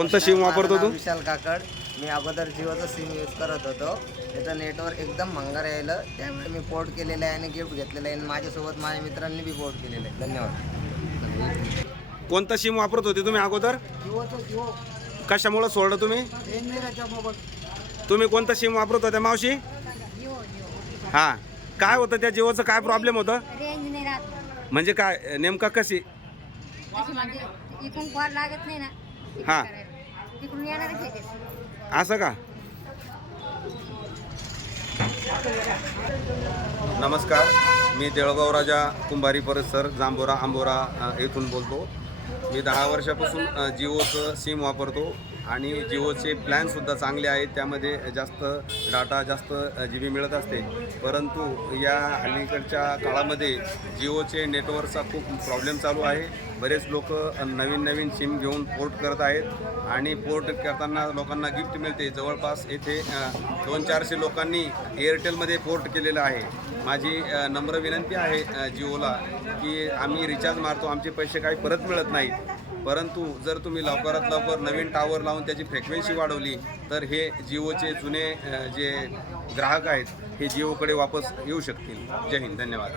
कोणतं सिम वापरतो तू? विशाल काकड. मी अगोदर जिओचं सिम यूज करत होतो. त्याचं नेटवर्क एकदम भंगार यायलं, त्यामुळे मी पोर्ट केलेलं आहे आणि गिफ्ट घेतलेलं आहे आणि माझ्यासोबत माझ्या मित्रांनी बी पोर्ट केलेलं आहे. धन्यवाद. कोणतं सिम वापरत होते तुम्ही अगोदर? जिओ कशामुळे सोडलं तुम्ही? तुम्ही कोणतं सिम वापरत होत्या मावशी? हां, काय होतं त्या जिओचं? काय प्रॉब्लेम होतं? रेंज नाही राहत. म्हणजे काय नेमका कशी? अशी म्हणजे इकडून कॉल लागत नाही ना. हां, तिकडून येणारच आहे ते. असं का? नमस्कार, मी देळगाव राजा कुंभारी परिसर जांभोरा आंबोरा येथून बोलतो. मी 10 वर्षापासून जिओचं सिम वापरतो आणि जिओचे प्लॅनसुद्धा चांगले आहेत. त्यामध्ये जास्त डाटा, जास्त GB मिळत असते. परंतु या हल्लीकडच्या काळामध्ये जिओचे नेटवर्कचा खूप प्रॉब्लेम चालू आहे. बरेच लोक नवीन सिम घेऊन पोर्ट करत आहेत आणि पोर्ट करताना लोकांना गिफ्ट मिळते. जवळपास येथे 200-400 लोकांनी एअरटेलमध्ये पोर्ट केलेलं आहे. माझी नम्र विनंती आहे जिओला की आम्ही रिचार्ज मारतो, आमचे पैसे काही परत मिळत नाहीत. परंतु जर तुम्ही लवकरात लवकर नवीन टावर लावून त्याची फ्रिक्वेन्सी वाढवली तर हे जिओचे जुने जे ग्राहक आहेत हे जिओकडे वापस येऊ शकतील. जय हिंद, धन्यवाद.